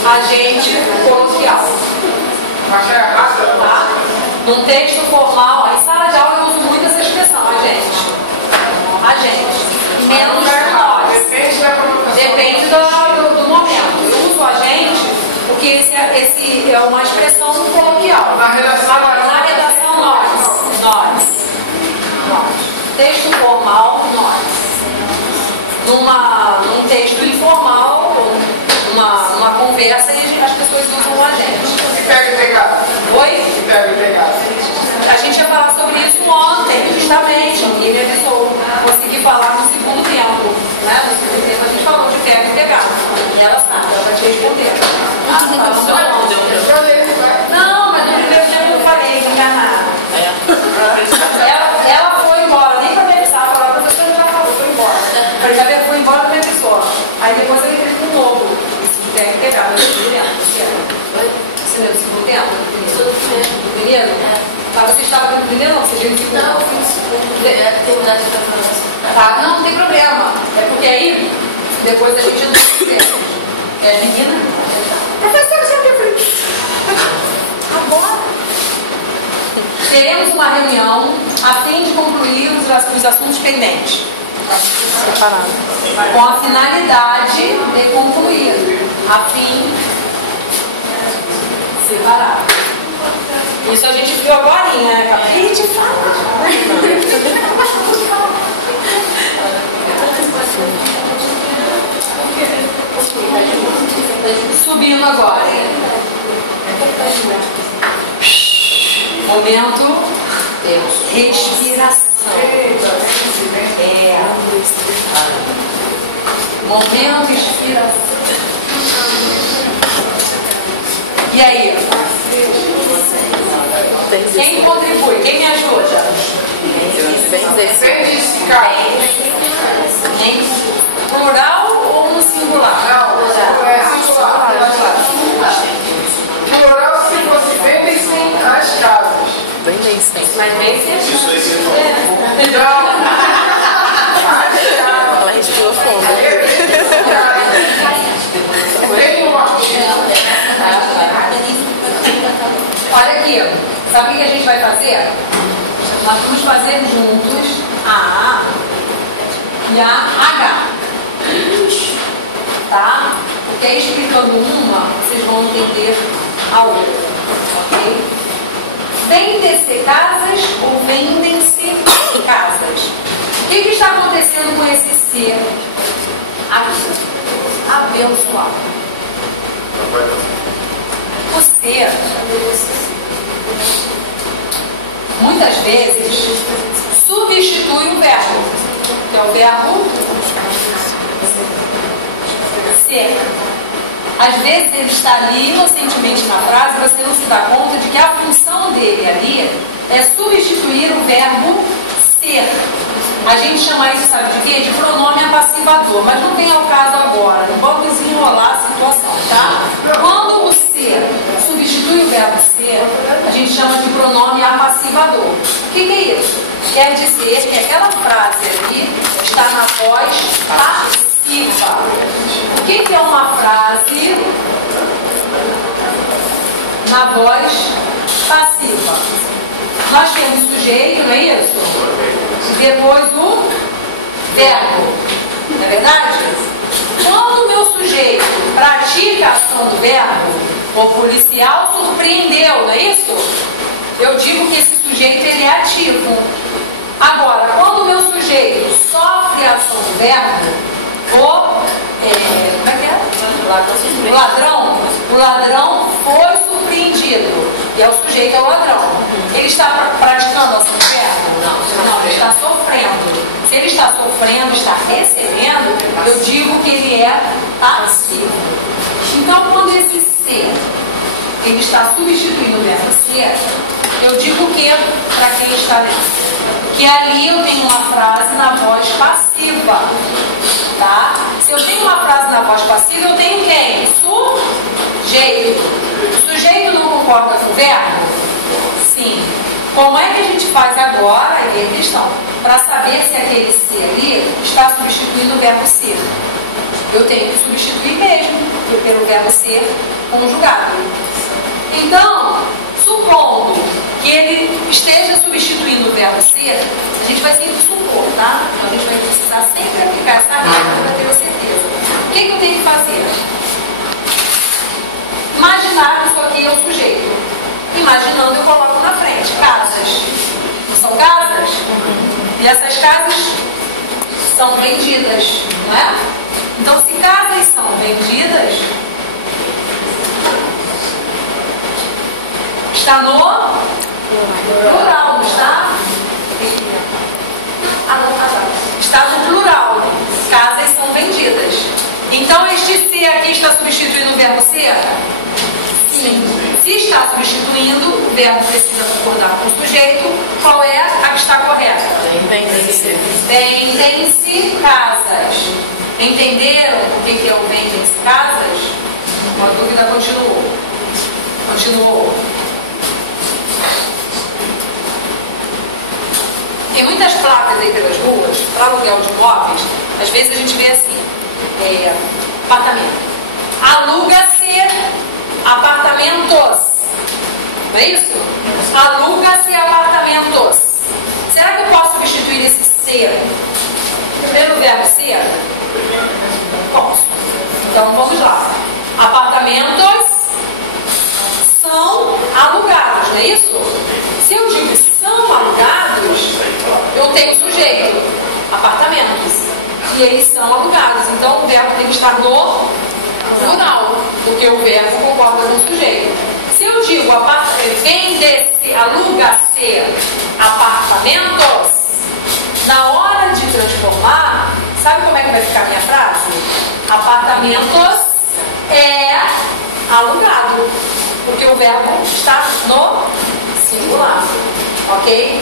A gente coloquial. Mas é errado. Tá? Num texto formal, em sala de aula eu uso muito essa expressão, a gente. Menos nós. Depende da comunicação. Depende do momento. Eu uso a gente porque esse é uma expressão coloquial. Na redação, nós. Texto formal, nós. Num texto informal, numa conversa, as pessoas usam a gente. E pega e pegado. Oi? E pega e pegado. A gente ia falar sobre isso ontem, justamente. Ninguém me avisou. Consegui falar no segundo tempo. Né? No segundo tempo a gente falou de pega e pegado. E ela sabe, ela vai te responder. Não, mas no primeiro tempo eu falei, enganada. Ela foi embora, nem pra me avisar. Falou, a professora já falou, foi embora. Falei, já foi embora, não me avisou. Aí depois ele fez um novo. Esse de pega e pegado. No segundo tempo. Você leu o segundo tempo? Do primeiro? Mas você estava no primeiro ou não? Você viu no segundo? Não, eu fui no segundo. Terminar de falar. Tá, não tem problema. É porque aí, depois a gente não tem. Porque as meninas. Professora, já viu? Agora. Teremos uma reunião a fim de concluir os assuntos pendentes. Separado. Com a finalidade de concluir. A fim separado. Isso a gente viu agora, né? Acabei de falar. Subindo agora. Momento. Respiração. Momento, respiração. E aí? Quem contribui? Quem me ajuda? Vende-se casas. Em plural ou no singular? Não, é singular. Plural se fosse vendem-se as casas. Vendem-se. Mas vence? Isso aí você falou. Ela respirou fundo. Tem um artigo. Olha aqui, sabe o que a gente vai fazer? Nós vamos fazer juntos a A e a H. Tá? Porque aí explicando uma, vocês vão entender a outra. Ok? Vendem-se casas ou vendem-se casas? O que está acontecendo com esse ser aqui? Abençoado. O ser, muitas vezes, substitui o verbo, que é o verbo ser. Às vezes ele está ali inocentemente na frase e você não se dá conta de que a função dele ali é substituir o verbo ser. A gente chama isso, sabe de quê? De pronome apassivador, mas não tem ao caso agora, não vamos desenrolar a situação, tá? Quando o ser substitui o verbo ser, a gente chama de pronome apassivador. O que é isso? Quer dizer que aquela frase ali está na voz passiva. O que é uma frase na voz passiva? Nós temos sujeito, não é isso? E depois o verbo. Não é verdade? Quando o meu sujeito pratica a ação do verbo, o policial surpreendeu, não é isso? Eu digo que esse sujeito ele é ativo. Agora, quando o meu sujeito sofre a ação do verbo, como é que é? O ladrão foi surpreendido. E é o sujeito, é o ladrão. Ele está praticando a ação do verbo? Não, ele está sofrendo. Se ele está sofrendo, está recebendo, eu digo que ele é passivo. Então, quando esse ser ele está substituindo o verbo ser, eu digo que, para quem está lendo, que ali eu tenho uma frase na voz passiva. Tá? Se eu tenho uma frase na voz passiva, eu tenho quem? Sujeito. O sujeito não concorda com o verbo? Sim. Como é que a gente faz agora, aí é a questão, para saber se aquele ser ali está substituindo o verbo ser? Eu tenho que substituir mesmo pelo verbo ser conjugado. Então, supondo que ele esteja substituindo o verbo ser, a gente vai sempre supor, tá? Então a gente vai precisar sempre aplicar essa regra para ter a certeza. O que eu tenho que fazer? Imaginar que isso aqui é o sujeito. Imaginando, eu coloco na frente casas. Não são casas? E essas casas são vendidas, não é? Então, se casas são vendidas, está no plural, não está? Está no plural. Casas são vendidas. Então, este ser aqui está substituindo o verbo ser? Sim. Se está substituindo, o verbo precisa concordar com o sujeito. Qual é a que está correta? Vendem-se. Vendem-se casas. Entenderam o que é o vendem-se casas? Uma dúvida continuou. Tem muitas placas aí pelas ruas, para aluguel de imóveis. Às vezes a gente vê assim, apartamento. Aluga-se apartamentos. Não é isso? Aluga-se apartamentos. Será que eu posso substituir esse ser pelo verbo ser? Posso. Então vamos lá. Apartamentos são alugados, não é isso? Se eu digo que são alugados, eu tenho sujeito, apartamentos, e eles são alugados. Então o verbo tem que estar no plural, porque o verbo concorda com o sujeito. Se eu digo vende-se, aluga-se apartamentos, na hora de transformar, sabe como é que vai ficar a minha frase? Apartamentos é alugado. porque o verbo está no singular. Ok?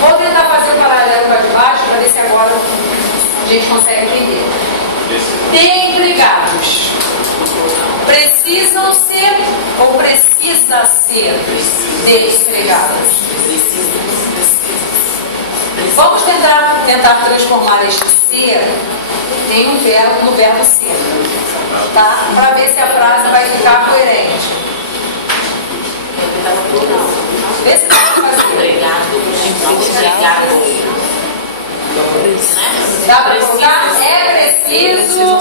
Vou tentar fazer um paralelo para de baixo para ver se agora a gente consegue entender. De empregados precisam ser ou precisa ser desempregados? Vamos tentar transformar este ser em um verbo, no verbo ser, tá? Para ver se a frase vai ficar coerente. Vê se dá para fazer. Dá para colocar? É preciso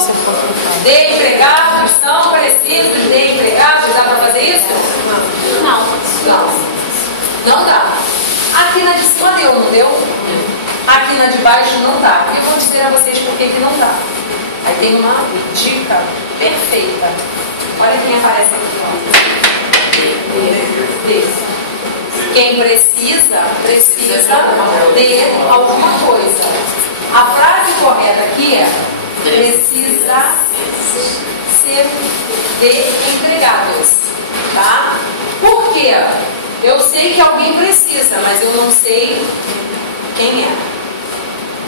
de empregados? São precisos de empregados? Dá para fazer isso? Não. Não dá. Aqui na de cima deu, não deu? Aqui na de baixo não dá. Eu vou dizer a vocês por que não dá. Aí tem uma dica perfeita. Olha quem aparece aqui. Quem precisa de alguma coisa. A frase correta aqui é: precisa ser de empregados. Tá? Por quê? Eu sei que alguém precisa, mas eu não sei quem é.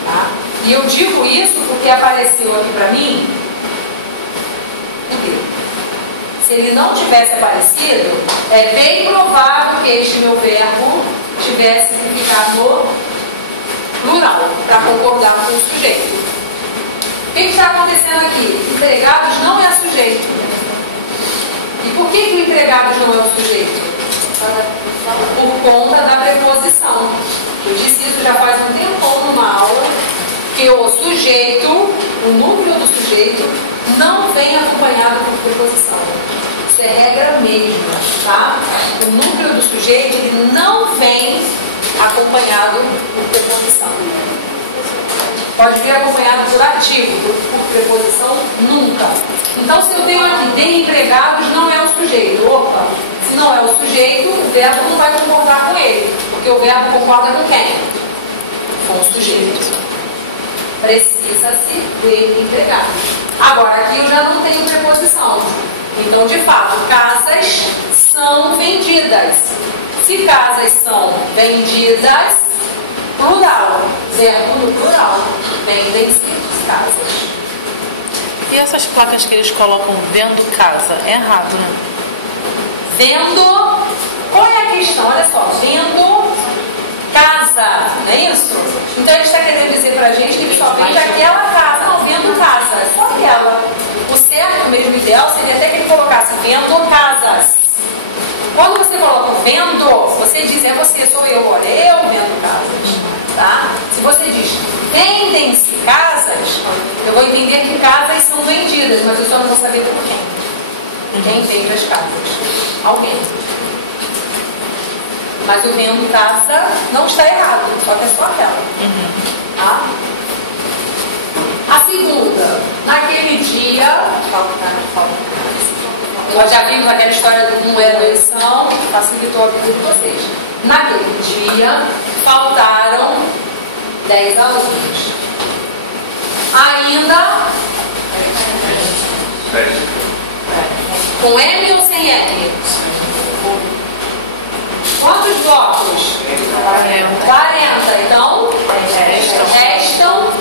Tá? E eu digo isso porque apareceu aqui para mim. Se ele não tivesse aparecido, é bem provável que este meu verbo tivesse que ficar no plural, para concordar com o sujeito. O que está acontecendo aqui? Empregados não é sujeito. E por que o empregados não é o sujeito? Por conta da preposição. Eu disse isso já faz um tempo numa aula, que o sujeito, o núcleo do sujeito, não vem acompanhado por preposição. Isso é regra mesmo, tá? O núcleo do sujeito, ele não vem acompanhado por preposição. Pode vir acompanhado por ativo, por preposição nunca. Então, se eu tenho aqui de empregados, não é o sujeito. Opa! Se não é o sujeito, o verbo não vai concordar com ele. Porque o verbo concorda com quem? Com o sujeito. Precisa-se de empregados. Agora, aqui eu já não tenho preposição. Então, de fato, casas são vendidas. Se casas são vendidas, plural. Verbo no plural. Vendem-se casas. E essas placas que eles colocam vendo casa? É errado, né? Vendo, qual é a questão? Olha só, vendo casa, não é isso? Então ele está querendo dizer pra gente que ele só vende aquela casa, não vendo casa, só aquela. O certo mesmo, ideal, seria até que ele colocasse vendo casas. Quando você coloca vendo, você diz, é você, sou eu, olha, eu vendo casas, tá? Se você diz, vendem-se casas, eu vou entender que casas são vendidas, mas eu só não vou saber por quem. Quem vende as casas? Alguém. Mas o vendo casa não está errado, só que é só aquela. Tá? A segunda, naquele dia, nós já vimos aquela história do não era eleição, facilitou a vida de vocês. Naquele dia, faltaram 10 alunos. Ainda com M ou sem M? Quantos blocos? 40. Então, restam.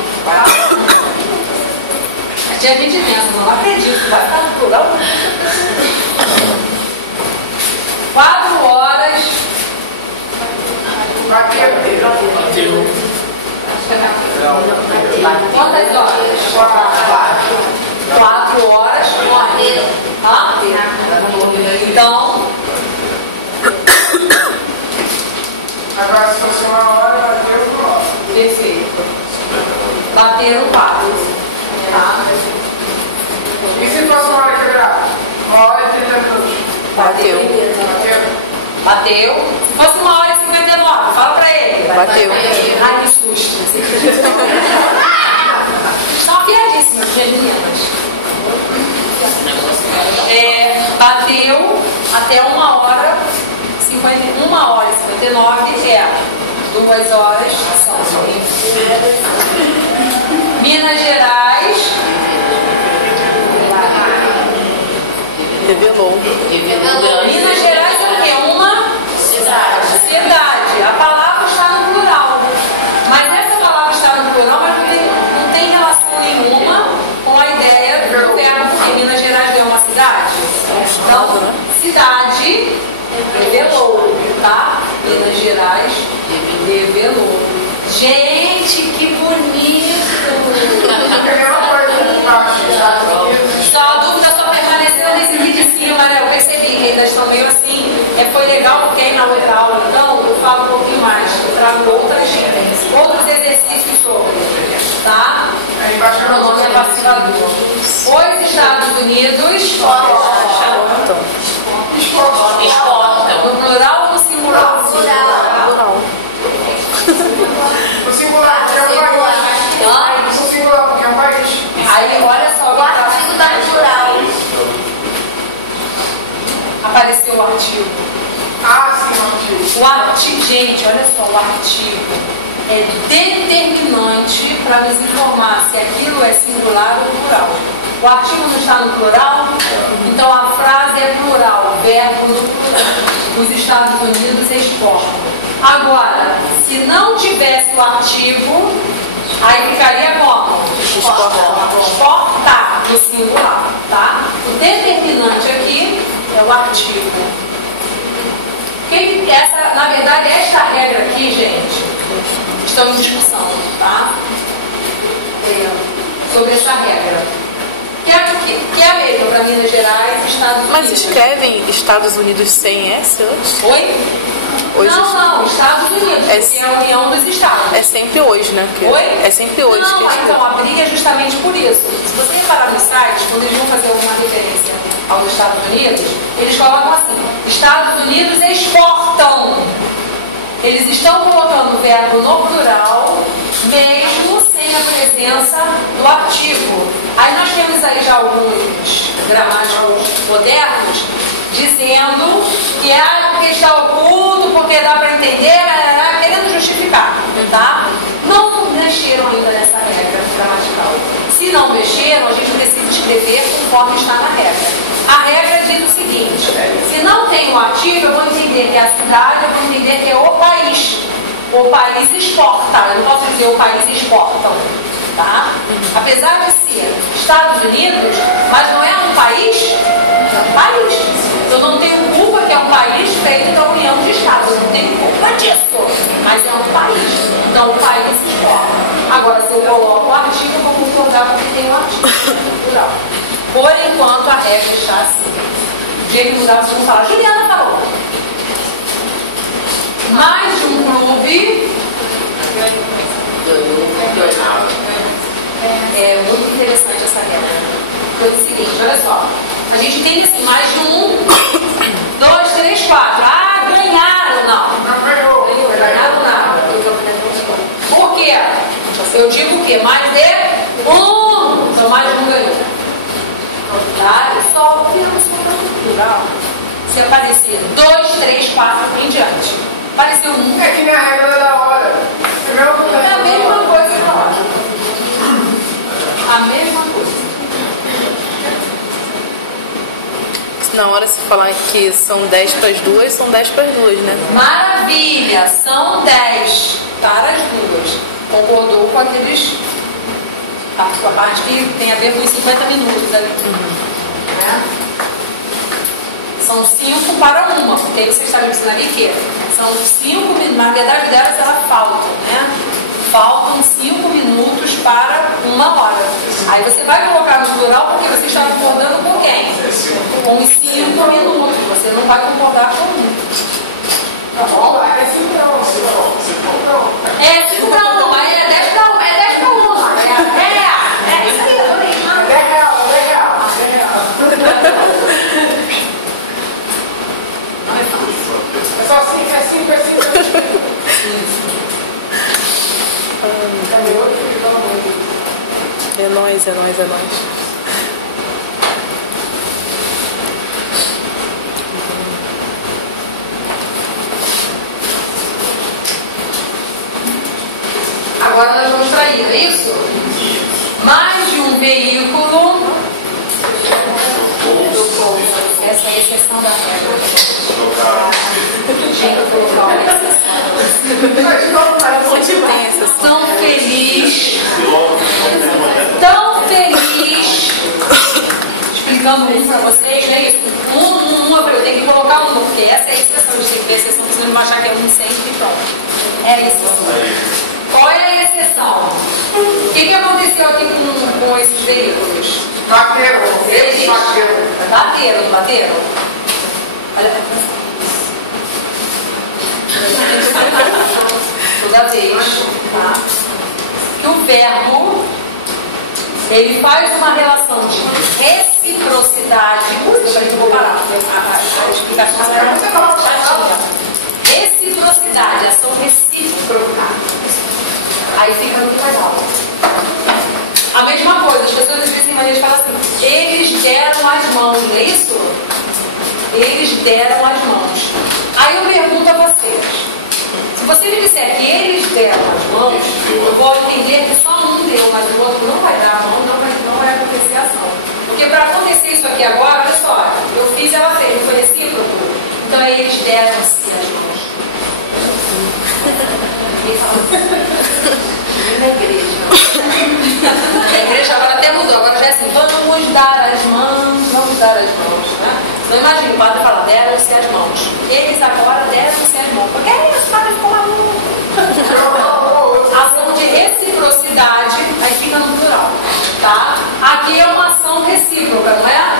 Tinha 20 dentro, não acredito, vai ficar no plural. 4 horas. Quantas horas? 4 horas. Então. Agora, se fosse uma hora, bateu o bloco. Perfeito. Bateram 4. Tá? E se fosse uma hora quebrada? 1h30 minutos. Bateu. Bateu. Se fosse 1h59, fala pra ele. Bateu. Ai, que susto. Estão afiadíssimas, minhas meninas. Bateu até 1h59 é 2 horas. Minas Gerais. Revelou. Minas Gerais. Minas Gerais, revelou. Gente, que bonito! Só a dúvida só permaneceu nesse vídeo de cima, né? Eu percebi que ainda estão meio assim. Foi legal porque aí na outra aula, então, eu falo um pouquinho mais. Eu trago outros exercícios sobre, tá? Pronome passivo. Os Estados Unidos exportam. No plural ou no singular? Plural. O singular, porque é um país. O singular, porque é um país. Aí, olha só. O artigo da plural. Apareceu o artigo. Ah, sim, o artigo. O artigo, gente, olha só, o artigo é determinante para nos informar se aquilo é singular ou plural. O artigo não está no plural, então a frase é plural, verbo no plural. Os Estados Unidos exportam. Agora, se não tivesse o artigo, aí ficaria como? Exportar, no singular, tá? O determinante aqui é o artigo. Na verdade, esta regra aqui, gente, estamos em discussão, tá? Sobre essa regra. Que é a mesma para Minas Gerais e Estados Unidos. Mas escrevem Estados Unidos sem S antes? Oi? Hoje Não, Estados Unidos, porque é a União dos Estados. É sempre hoje, né? Oi? É sempre hoje não, que escreve. então a briga é justamente por isso. Se você reparar nos sites, quando eles vão fazer alguma referência aos Estados Unidos, eles colocam assim: Estados Unidos exportam. Eles estão colocando o verbo no plural, mesmo sem a presença do artigo. Aí nós temos aí já alguns gramáticos modernos dizendo que porque está oculto, porque dá para entender, querendo justificar, tá? Não mexeram ainda nessa regra gramatical. Se não mexeram, a gente precisa escrever conforme está na regra. A regra diz o seguinte: se não tem o artigo, eu vou entender que é a cidade, eu vou entender que é o país. O país exporta. Eu não posso dizer o país exportam, tá? Apesar de ser Estados Unidos, mas não é um país, é um país. Eu não tenho culpa que é um país feito da União de Estados. Eu não tenho culpa disso, mas é um país. Então o país exporta. Agora, se eu coloco o artigo, eu vou concordar porque tem um artigo cultural. Por enquanto, a regra está assim. O dia que mudar, vocês vão falar: Juliana falou. Mais de um clube. É muito interessante essa regra. Foi o seguinte: olha só. A gente tem assim, mais de 1, 2, 3, 4. Ah, ganharam! Não ganharam nada. Por quê? Eu digo o quê? Mais de 1. Então, mais de 1 ganhou. Tá? E só o que é plural. Se aparecer 2, 3, 4 em diante. Apareceu 1. É que nem a regra da hora. É a mesma coisa da hora. A mesma coisa. Na hora se falar que são 10 para as 2, são 10 para as 2, né? Maravilha! São 10 para as 2. Concordou com aqueles. A parte que tem a ver com os 50 minutos ali. Né? São 5 para 1, porque aí você está me dizendo ali que são 5 minutos, na verdade delas elas faltam, né? Faltam 5 minutos para 1 hora. Aí você vai colocar no plural porque você está concordando com quem? Com os 5 minutos. Você não vai concordar com 1. Tá bom? É 5 não, 5 não. É 5 para 1, aí é 10 para 1. É 10 para 1. É isso aí, eu falei. É real. É só 5, é 5, é 5. É nóis, é nóis, é nóis. Agora nós vamos trair, é isso? Mais de um veículo. Essa é a exceção da regra. Tinha que colocar uma exceção. Tão feliz. Tão feliz. Explicando isso para vocês, é isso? eu tenho que colocar uma, porque essa é a exceção. A gente tem que ter exceção, senão não vai achar que é um sempre e pronto. É a exceção. Qual é a exceção? O que aconteceu aqui com esses veículos? Bateram. Eles bateram. Olha, toda vez, tá? Que o verbo ele faz uma relação de reciprocidade. Deixa eu vou parar. A explicação era muito chatinha. Reciprocidade, ação recíproca. Aí fica muito legal. A mesma coisa, as pessoas às vezes falam assim: eles deram as mãos, não é isso? Eles deram as mãos. Aí eu pergunto a vocês: se você me disser que eles deram as mãos, eu vou entender que só um deu, mas o outro não vai dar a mão, não vai acontecer a ação. Porque para acontecer isso aqui agora, olha só, eu fiz, ela fez, não foi recíproco? Então eles deram-se as mãos. Na igreja. A igreja agora até mudou, agora já é assim: vamos dar as mãos, né? Então imagina, o padre fala: deram-se as mãos. Eles agora deram-se as mãos. Porque é isso, o padre ficou maluco. Ação de reciprocidade, aí fica no plural, tá? Aqui é uma ação recíproca, não é?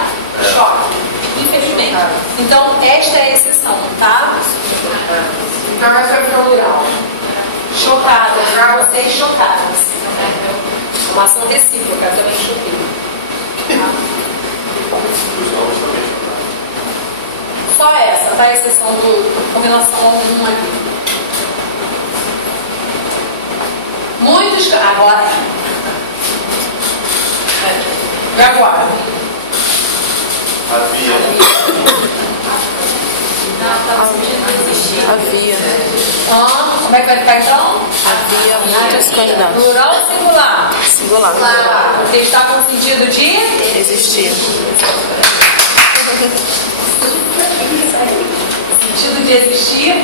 Choque, infelizmente. Então esta é a exceção, tá? Então essa é plural. Chocadas, vocês chocadas. Uma ação recíproca, também choquei. Só essa, tá? A exceção com relação ao um aqui. Muitos. Agora. E agora? Havia. Como é que vai ficar então? Havia muitos candidatos. Plural ou singular? Singular. Porque está com sentido de Existir. sentido de existir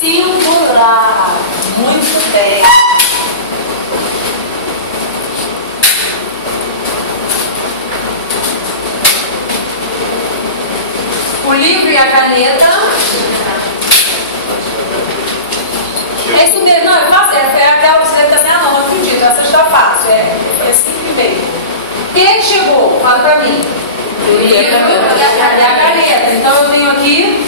singular. Muito bem. O livro e a caneta. É isso mesmo, não, é fácil, é aquela que você deve estar dizendo, não acredito, essa está fácil, é simples mesmo. Quem chegou? Fala pra mim. O livro e a caneta. Então eu tenho aqui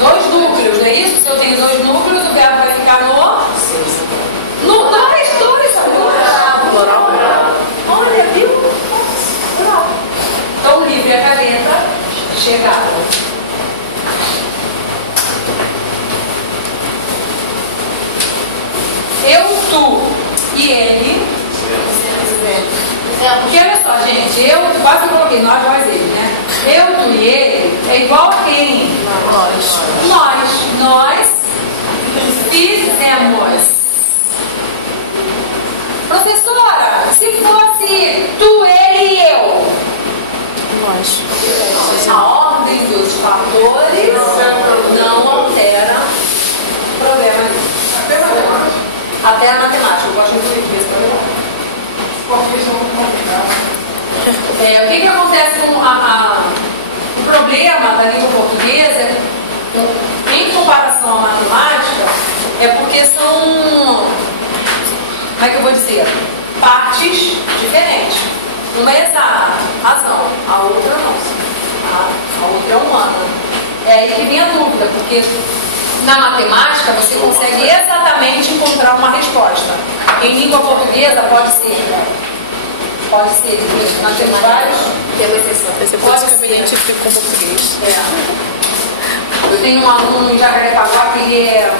2 núcleos, não é isso? Se eu tenho 2 núcleos, o verbo vai ficar no dois agora. Olha, viu? Então o livro e a caneta chegaram. Eu, tu e ele. Porque olha só, gente, eu quase coloquei nós, ele, né? Eu, tu e ele é igual a quem? Nós fizemos. Professora, se fosse tu, ele e eu. Nós. A ordem dos fatores não altera o problema nenhum. Até a matemática, eu gosto muito de isso. O que acontece com o problema da língua portuguesa, em comparação à matemática, é porque são, como é que eu vou dizer, partes diferentes. Uma é exata, razão, a outra não. A outra é humana. É aí que vem a dúvida, porque na matemática você consegue exatamente encontrar uma resposta. Em língua portuguesa pode ser. Nós temos vários. Tem uma exceção. Esse é por isso que eu me identifico com português. Eu tenho um aluno em Jacarepaguá que ele é